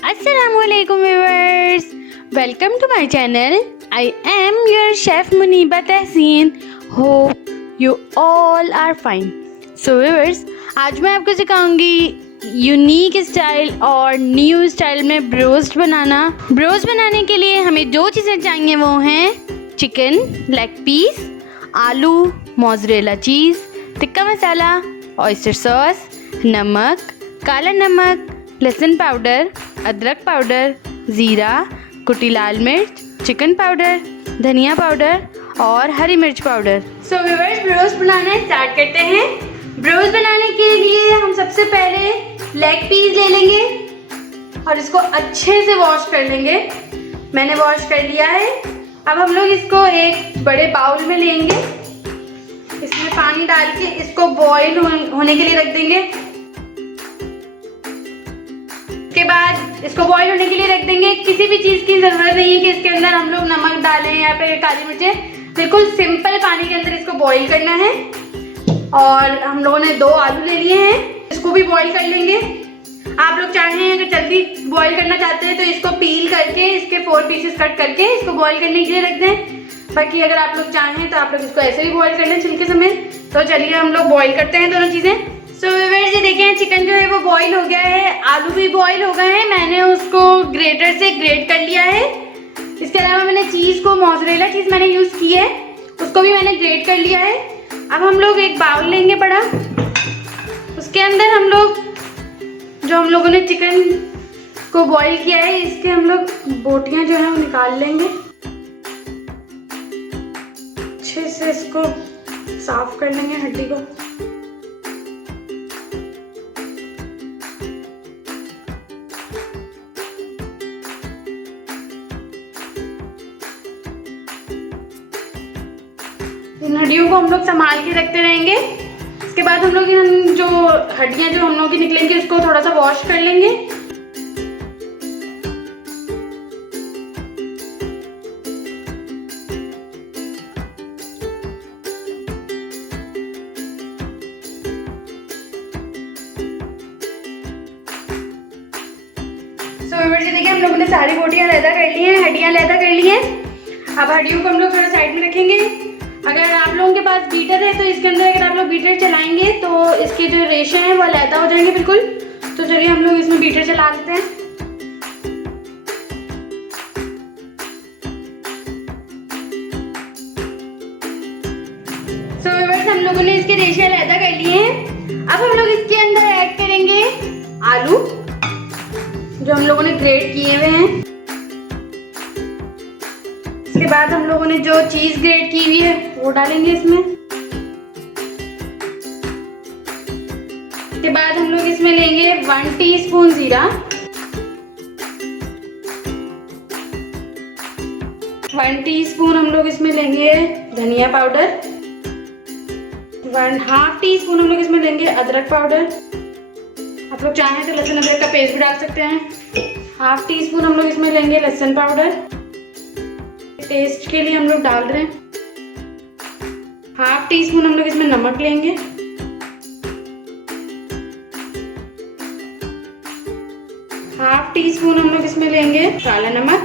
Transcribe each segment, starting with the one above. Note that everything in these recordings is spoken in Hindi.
Assalamualaikum viewers, welcome to my channel. I am your chef Muniba Tehseen. Hope you all are fine. So viewers, आज मैं आपको सिखाऊंगी यूनिक स्टाइल और न्यू स्टाइल में ब्रोस्ट बनाना। ब्रोस्ट बनाने के लिए हमें जो चीज़ें चाहिए वो हैं चिकन लेग पीस, आलू, mozzarella cheese, tikka masala, oyster sauce, नमक, काला नमक, लहसुन पाउडर, अदरक पाउडर, ज़ीरा, कुटी लाल मिर्च, चिकन पाउडर, धनिया पाउडर और हरी मिर्च पाउडर। सो व्यूअर्स, ब्रोस्ट बनाना स्टार्ट करते हैं। ब्रोस्ट बनाने के लिए हम सबसे पहले लेग पीस ले लेंगे और इसको अच्छे से वॉश कर लेंगे। मैंने वॉश कर लिया है। अब हम लोग इसको एक बड़े बाउल में लेंगे, इसमें पानी डाल के इसको बॉईल होने के लिए रख देंगे। के बाद इसको बॉईल होने के लिए रख देंगे। किसी भी चीज़ की ज़रूरत नहीं है कि इसके अंदर हम लोग नमक डालें या फिर काली मिर्चें। बिल्कुल सिंपल पानी के अंदर इसको बॉईल करना है। और हम लोगों ने 2 आलू ले लिए हैं, इसको भी बॉईल कर लेंगे। आप लोग चाहें अगर जल्दी बॉईल करना चाहते हैं तो इसको पील करके इसके 4 पीसेस कट करके इसको बॉईल करने के लिए रख दें। बाकी अगर आप लोग चाहें तो आप लोग इसको ऐसे भी बॉईल कर लें छिलके समेत। तो चलिए हम लोग बॉईल करते हैं दोनों चीज़ें। सो व्यूअर्स, ये देखें चिकन जो है वो बॉईल हो गया है, आलू भी बॉईल हो गए हैं। मैंने उसको ग्रेटर से ग्रेट कर लिया है। इसके अलावा मैंने चीज़ को मोज़रेला चीज़ मैंने यूज़ की है, उसको भी मैंने ग्रेट कर लिया है। अब हम लोग एक बाउल लेंगे बड़ा, उसके अंदर हम लोग जो हम लोगों ने चिकन को बॉईल किया है इसके हम लोग बोटियाँ जो है वो निकाल लेंगे। अच्छे से इसको साफ कर लेंगे हड्डी को। इन हड्डियों को हम लोग संभाल के रखते रहेंगे। इसके बाद हम लोग इन जो हड्डियां जो हम लोग की निकलेंगी उसको थोड़ा सा वॉश कर लेंगे। सो देखिए हम लोगों ने सारी बोटियां अलहदा कर ली हैं, हड्डियां अलहदा कर ली हैं। अब हड्डियों को हम लोग थोड़ा साइड में रखेंगे। अगर आप लोगों के पास बीटर है तो इसके अंदर अगर आप लोग बीटर चलाएंगे तो इसके जो रेशे हैं वो अलहदा हो जाएंगे बिल्कुल। तो चलिए हम लोग इसमें बीटर चला देते हैं। सो व्यूअर्स, हम लोगों ने इसके रेशे अलहदा कर लिए हैं। अब हम लोग इसके अंदर ऐड करेंगे आलू जो हम लोगों ने ग्रेट किए हुए हैं। इसके बाद हम लोगों ने जो चीज़ ग्रेट की हुई है वो डालेंगे इसमें। इसके बाद हम लोग इसमें लेंगे 1 टीस्पून जीरा, 1 टीस्पून हम लोग इसमें लेंगे धनिया पाउडर, 1/2 टीस्पून हम लोग इसमें लेंगे अदरक पाउडर। आप लोग चाहें तो लहसुन अदरक का पेस्ट भी डाल सकते हैं। 1/2 टीस्पून हम लोग इसमें लेंगे लहसुन पाउडर, टेस्ट के लिए हम लोग डाल रहे हैं। 1/2 टीस्पून हम लोग इसमें नमक लेंगे। 1/2 टीस्पून हम लोग इसमें लेंगे काला नमक।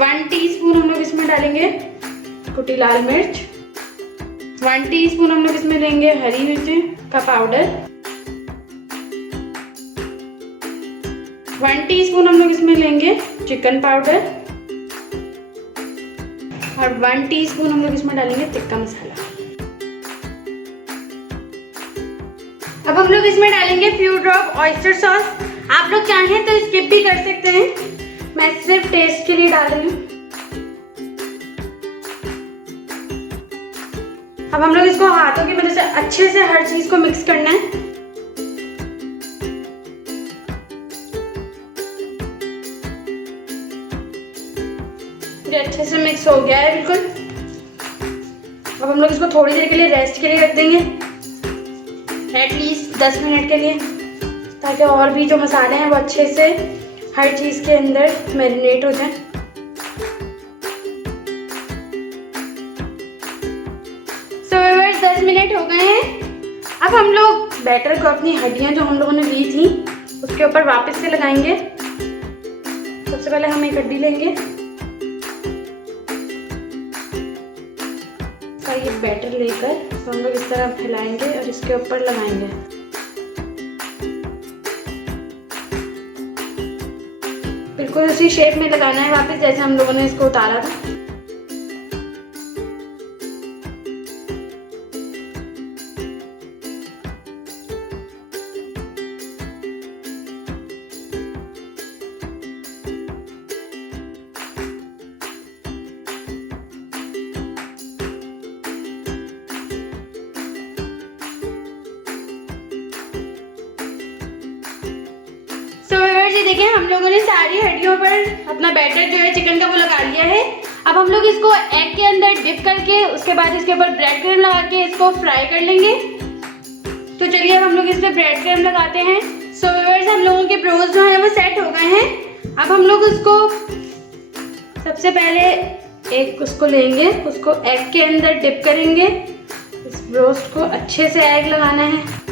1 टीस्पून हम लोग इसमें डालेंगे कुटी लाल मिर्च। 1 टीस्पून हम लोग इसमें लेंगे हरी मिर्च का पाउडर। 1 टीस्पून हम लोग इसमें लेंगे चिकन पाउडर और 1 टीस्पून हम लोग इसमें डालेंगे टिक्का मसाला। अब हम लोग इसमें डालेंगे फ्यू ड्रॉप ऑयस्टर सॉस। आप लोग चाहें तो स्किप भी कर सकते हैं, मैं सिर्फ टेस्ट के लिए डाल रही हूँ। अब हम लोग इसको हाथों की मदद से अच्छे से हर चीज को मिक्स करना है। ये अच्छे से मिक्स हो गया है बिल्कुल। अब हम लोग इसको थोड़ी देर के लिए रेस्ट के लिए रख देंगे, एटलीस्ट 10 मिनट के लिए, ताकि और भी जो मसाले हैं वो अच्छे से हर चीज़ के अंदर मैरिनेट हो जाए। सो व्यूअर्स, 10 मिनट हो गए हैं। अब हम लोग बैटर को अपनी हड्डियां जो हम लोगों ने ली थी उसके इसके ऊपर वापस से लगाएंगे। सबसे पहले हम एक हड्डी लेंगे, इसका ये बैटर लेकर तो हम लोग इस तरह फैलाएंगे और इसके ऊपर लगाएंगे। बिल्कुल उसी शेप में लगाना है वापस जैसे हम लोगों ने इसको उतारा था। ये देखिए हम लोगों ने सारी हड्डियों पर अपना बैटर जो है चिकन का वो लगा लिया है। अब हम लोग इसको एग के अंदर डिप करके उसके बाद इसके ऊपर ब्रेड क्रम्ब लगा के इसको फ्राई कर लेंगे। तो चलिए अब हम लोग इस पर ब्रेड क्रम्ब लगाते हैं। सो व्यूअर्स, हम लोगों के ब्रोस्ट जो है वो सेट हो गए हैं। अब हम लोग उसको सबसे पहले एक उसको लेंगे, उसको एग के अंदर डिप करेंगे। इस ब्रोस्ट को अच्छे से एग लगाना है।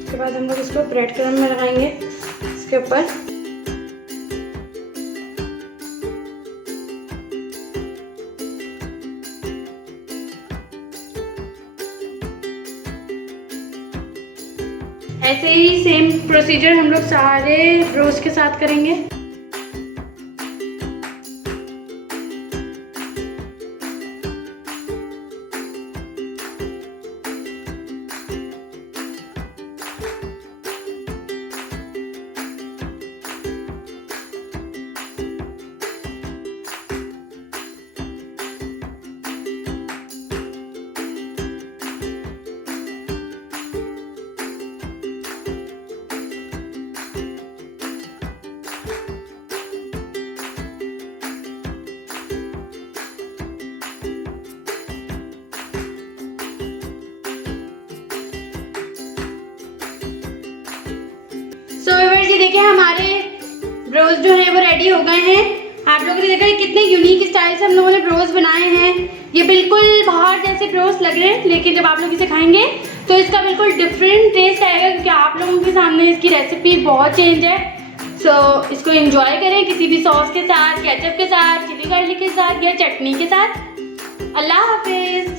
उसके बाद हम लोग इसको ब्रेड क्रम्ब में लगाएंगे इसके ऊपर। ऐसे ही सेम प्रोसीजर हम लोग सारे ब्रोस्ट के साथ करेंगे। सो व्यूअर्स, ये देखिए हमारे ब्रोस्ट जो है वो रेडी हो गए हैं। आप लोगों ने देखा कितने यूनिक स्टाइल से हम लोगों ने ब्रोस्ट बनाए हैं। ये बिल्कुल बाहर जैसे ब्रोस्ट लग रहे हैं, लेकिन जब आप लोग इसे खाएंगे तो इसका बिल्कुल डिफरेंट टेस्ट आएगा, क्योंकि आप लोगों के सामने इसकी रेसिपी बहुत चेंज है। सो इसको एंजॉय करें किसी भी सॉस के साथ, केचप के साथ, चिली गार्लिक के साथ या चटनी के साथ। अल्लाह हाफिज।